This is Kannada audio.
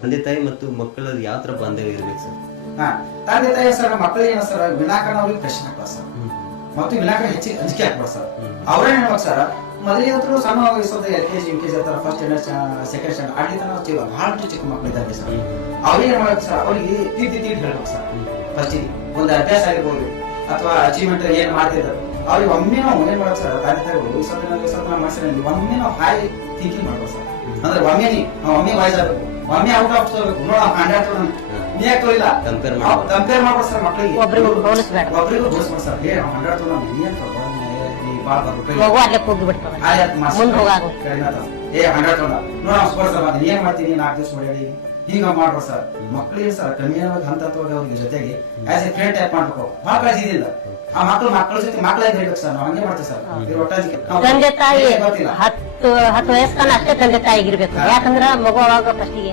ತಂದೆ ತಾಯಿ ಮತ್ತು ಮಕ್ಕಳಲ್ಲಿ ಯಾವ ತರ ಬಾಂಧವ್ಯ ಇರ್ಬೇಕು ಸರ್? ತಂದೆ ತಾಯಿ ಸರ್ ಮಕ್ಕಳಿಗೆ ಏನ ಸರ್ ವಿನಾಕಾರಣ ಅವ್ರಿಗೆ ಪ್ರಶ್ನೆ ಹಾಕ್ಬಾರ್ದು ಸರ್, ಮತ್ತು ವಿನಾಕಾರಣ ಹೆಚ್ಚಿಗೆ ಅಂಜಿಕೆ ಹಾಕ್ಬಾರ್ದು ಸರ್. ಅವ್ರೇನ್ ಹೇಳ್ಬೇಕು ಸರ್, ಮೊದಲಿಗೆ ಹತ್ರ ಸಣ್ಣ ವಯಸ್ಸು LKG UKG ತರ ಫಸ್ಟ್ ಸ್ಟ್ಯಾಂಡರ್ಡ್ ಸೆಕೆಂಡ್ ಸ್ಟ್ಯಾಂಡರ್ಡ್ ಅಲ್ಲಿ ತನಕ ಬಹಳ ಚಿಕ್ಕ ಮಕ್ಕಳಿದ್ದಾರೆ ಸರ್. ಅವ್ರಿಗೆ ಏನ್ ಮಾಡ್ಬೇಕು ಸರ್, ಅವ್ರಿಗೆ ತಿದ್ದಿ ಹೇಳ್ಬೇಕು ಸರ್. ಫಸ್ಟ್ ಒಂದು ಅಭ್ಯಾಸ ಆಗಿರ್ಬೋದು ಅಥವಾ ಅಚೀವ್ಮೆಂಟ್ ಏನ್ ಮಾಡ್ತಿದ್ದಾರೆ ಅವ್ರಿಗೆ ಒಮ್ಮೆ ನಾವು ಏನ್ ಮಾಡ್ಬೇಕು ಸರ್, ತಂದೆ ತಾಯಿಗಳು ಸ್ವಲ್ಪ ಮನಸ್ಸಿನಲ್ಲಿ ಒಮ್ಮೆ ನಾವು ಹೈ ಥಿಂಕಿಂಗ್ ಮಾಡ್ಬೇಕು ಸರ್. ಅಂದ್ರೆ ಒಮ್ಮೆ ವಾಯ್ಸ್ ಆಗ್ಬೇಕು, ಒಮ್ಮೆ ಔಟ್ ಆಫ್ ತಗೋಬೇಕು. ನೋಡ 100 ನೀ ಆಗ್ತಿಲ್ಲ ಕಂಪೇರ್ ಮಾಡ್ಬೋದು ಸರ್. ಮಕ್ಕಳಿಗೆ ಒಬ್ರಿಗೂ ಹೋಲಿಸ್ಬೇಡ ಸರ್. 100 ತಗೊಂಡು ನೀ ಅಂತ ನೀ ಬಾಳ ನೀ ಏನ್ ಮಾಡ್ತೀನಿ 4 ದಿವಸ ಹೊಡೆಯಡಿ ಈಗ ಮಾಡ್ಬೋದು ಸರ್. ಮಕ್ಕಳಿಗೆ ಸರ್ ಕಮ್ಮಿ ಹಂತವಾಗಿ ಅವ್ರಿಗೆ ಜೊತೆಗೆ ಆಸ್ ಎ ಫ್ರೆಂಡ್ ಟೈಪ್ ಮಾಡ್ಬೇಕು. ಬಹಳ ಕಾಳಜಿ ಇದಿಲ್ಲ ಆ ಮಕ್ಕಳ ಜೊತೆ ಮಕ್ಕಳಾಗಿ ಹೇಳ್ಬೇಕು ಸರ್. ನಾವು ಹಂಗೆ ಮಾಡ್ತೀವಿ ಸರ್. ತಂದೆ ತಾಯಿ 10 ವಯಸ್ಕನ ಅಷ್ಟೇ ತಂದೆ ತಾಯಿಗಿರ್ಬೇಕು. ಯಾಕಂದ್ರ ಮಗು ಅವಾಗ ಫಸ್ಟಿಗೆ